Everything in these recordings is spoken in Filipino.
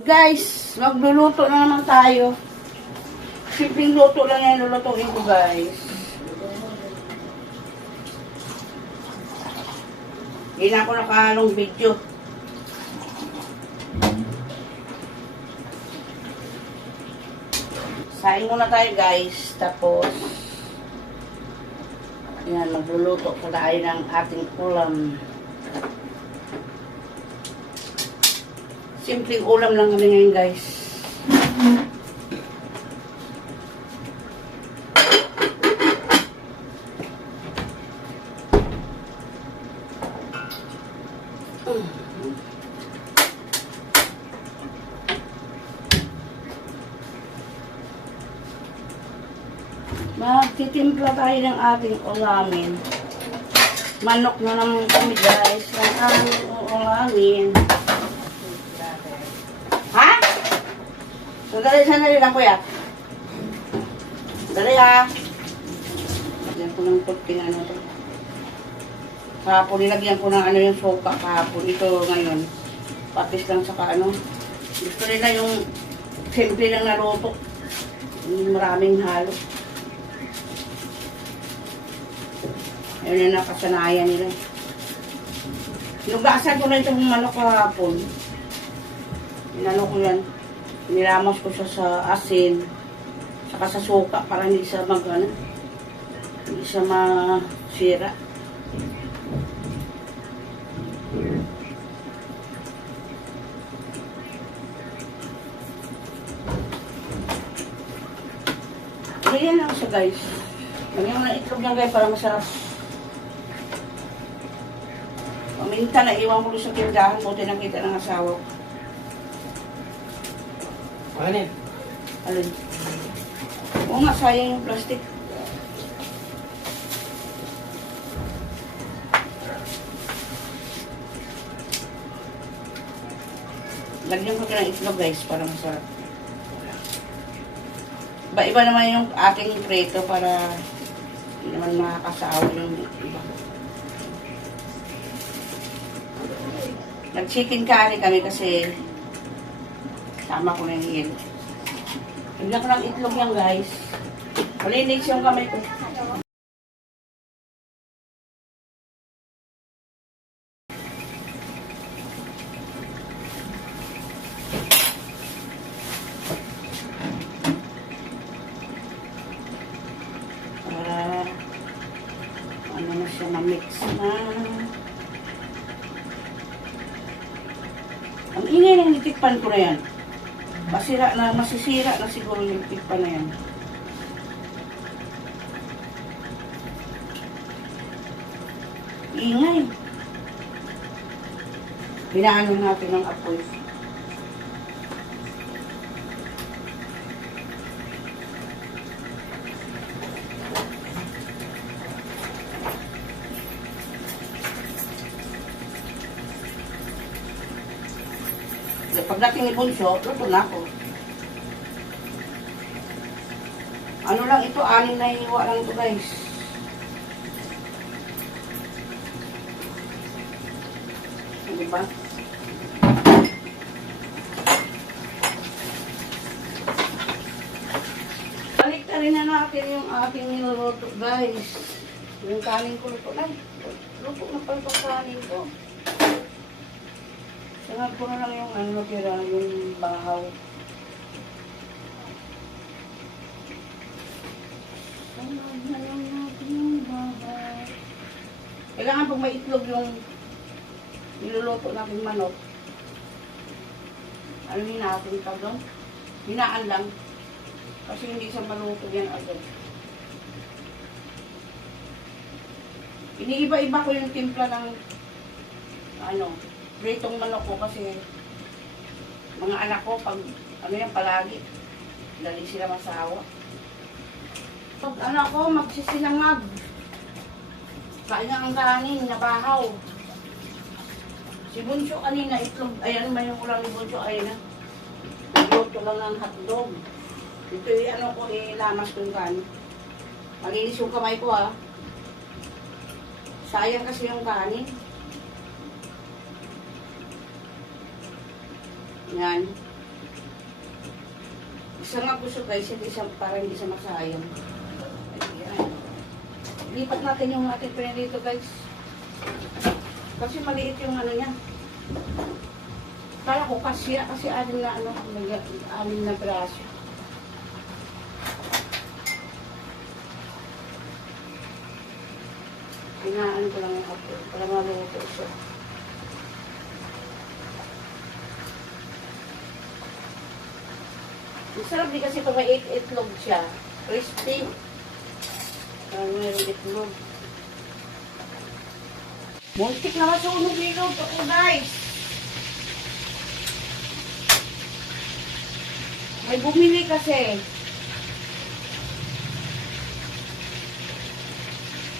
Guys, magluluto na naman tayo. Simpleng luto lang yan lulutuin ko, guys. Hindi na ako nakahalong video. Saing muna tayo, guys. Tapos, yan, magluluto pa tayo ng ating ulam. Simpleng ulam lang kami ngayon, guys. Magtitimpla tayo ng ating ulamin. Manok na naman kami, guys. Ang aming ulamin. Ha? Sandali lang, kuya. Sandali, ha? Lagyan ko ng puting ano to. Kahapon, nilagyan ko ng ano yung soka kahapon. Ito ngayon. Patis lang saka ano. Gusto nila yung simple lang naluto. Maraming halo. Ayun na nakasanayan nila. Nugasan ko na itong manok kahapon. Inano ko yan. Nilamos ko siya sa asin. Saka sa suka para hindi siya hindi siya masira. Ganyan lang siya, guys. Lagyan mo na itlog niya, guys, para masarap. Paminta na iwan ko sa tindahan. Buti nakita ng asawa ko. Ano yan? Alin? Oo nga, sayang yung plastic. Lagyan ko ng itlog, guys, para masarap. Iba naman yung ating preto para hindi naman makakasawa yung iba. Nag-chicken curry kami kasi sama ko na yung hilo. Lagyan ko ng itlog yan, guys. Malinis yung kamay ko. Para ano na siya, ma-mix na. Ang ingay ng litikpan ko na yan. Masisira na siguro yung litikpan na yan. Ingay. Hinaano natin ng apoy. Pagdating ni Bunso, luto na ako. Ano lang ito, 6 na hiwa lang ito, guys. Diba? Balik na rin na natin yung ating niluluto, guys. Yung kanin ko luto na. Luto na pala itong kanin ko. Sangag ko na lang yung ano tira, yung bahaw. Sangag na lang natin yung bahaw. Kailangan pag may itlog yung niluluto natin manok. Ano natin pa doon? Hinaan lang. Kasi hindi siya maluto yan agad. Iniiba-iba ko yung timpla ng pritong manok ko kasi mga anak ko pag yan palagi dali sila masawa. Pag anak ko magsisinangag kain nga ang kanin na bahaw. Si Bunso kanina itlog, ayan man yung ulam ni Bunso, ayan na nagluto lang ng hotdog. Ito ilamas ko yung kanin. Malinis yung kamay ko, ha. Sayang kasi yung kanin. Yan. Isa nga gusto guys, para hindi siya masayang. Ayan. Lipat natin yung ating pinilito guys. Kasi maliit yung ano niya. Kala ko kasi anim na ano, anim na braso. Inaan ko lang yung apo para maluto siya. Ang sarap din kasi pag may itlog siya. Crispy. Mayroong itlog. Muntik na masunog dito. Okay guys. May bumili kasi.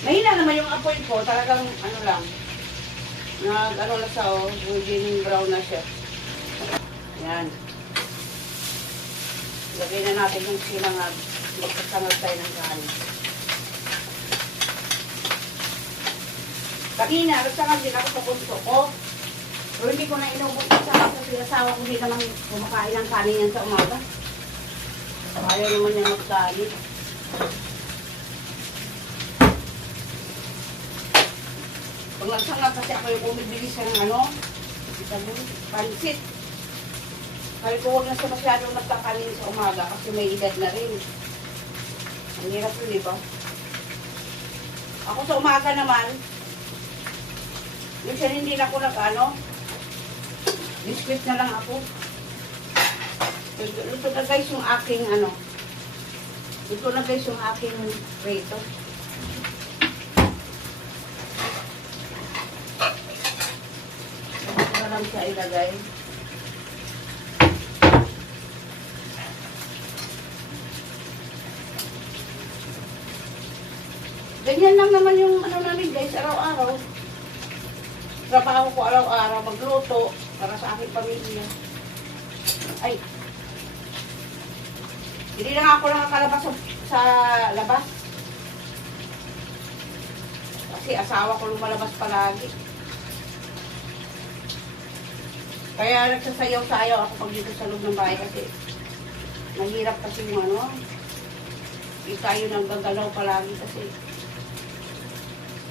Mahina naman yung apoy ko. Talagang ano lang. Ano lang siya oh. Golden brown na siya. Yan. Lagay na natin yung sinangag. Magkasangag tayo ng kanin. Kanina, nagsangag din ako sa punso ko. Pero hindi ko na inubos sa sangag kasi asawa ko din naman kumakain ng kanin yan sa umaga. Ayaw naman niya magkanin. Pag nagsangag kasi ako yung bumibili siya ng ano, pansit. Sabi ko huwag na siya masyadong magkakanin sa umaga kasi may edad na rin. Ang hirap yun, di ba? Ako sa umaga naman, yung siya hindi na ako nag-ano, biscuit na lang ako. Ito na guys yung aking ano, ito na guys yung aking prito. Ito na lang siya ilagay. Ganyan lang naman yung ano namin guys, araw-araw. Trabaho ko araw-araw, magluto para sa aking pamilya. Ay. Hindi na ako nakakalabas sa labas. Kasi asawa ko lumalabas palagi. Kaya nagsasayaw-sayaw ako pag dito sa loob ng bahay kasi mahirap kasi yung ano. Hindi tayo nang gagalaw palagi kasi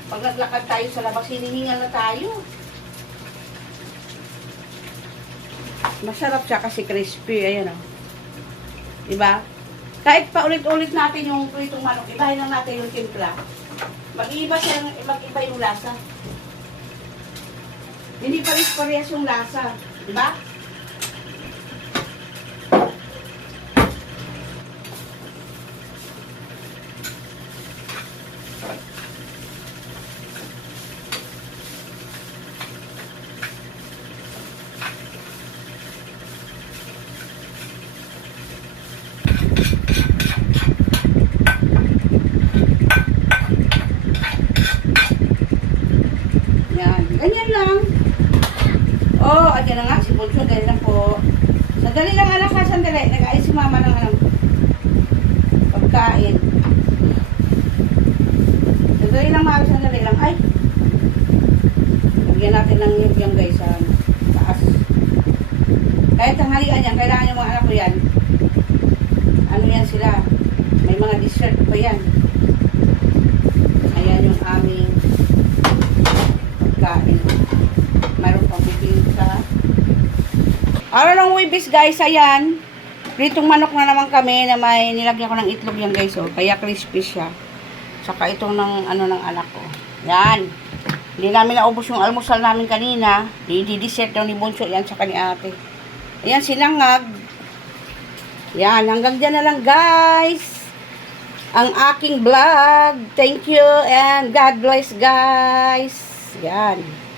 pag naglakad tayo sa labas, hinihingal na tayo. Masarap siya kasi crispy. Ayan o. Diba? Kahit pa ulit-ulit natin yung pritong manok, ibahin lang natin yung timpla. Mag-iba siya, mag-iba yung lasa. Hindi pares-parehas yung lasa. Diba? Ganyan lang. Oh, ayan na nga. Si Bunso, dali lang po. Sandali lang anak ha, sandali. Nag-ayos si mama ng ano, pagkain. Sandali lang mama, sandali lang. Ay! Lagyan natin ng yung guys sa taas. Kahit tanghalian yan, kailangan yung mga anak ko yan. Ano yan sila? May mga dessert pa yan. Ayan yung aming kain. Mayroon pang pipinsa. Araw ng Huwebes guys, ayan. Pritong manok na naman kami na may nilagyan ko ng itlog yan guys. Oh. Kaya crispy siya. Saka itong ng, ano, ng anak ko. Yan. Hindi namin naubos yung almusal namin kanina. Di-dessert daw ni Bunso yan saka ni ate. Ayan, sinangag. Yan, hanggang dyan na lang guys. Ang aking vlog. Thank you and God bless guys. Yan.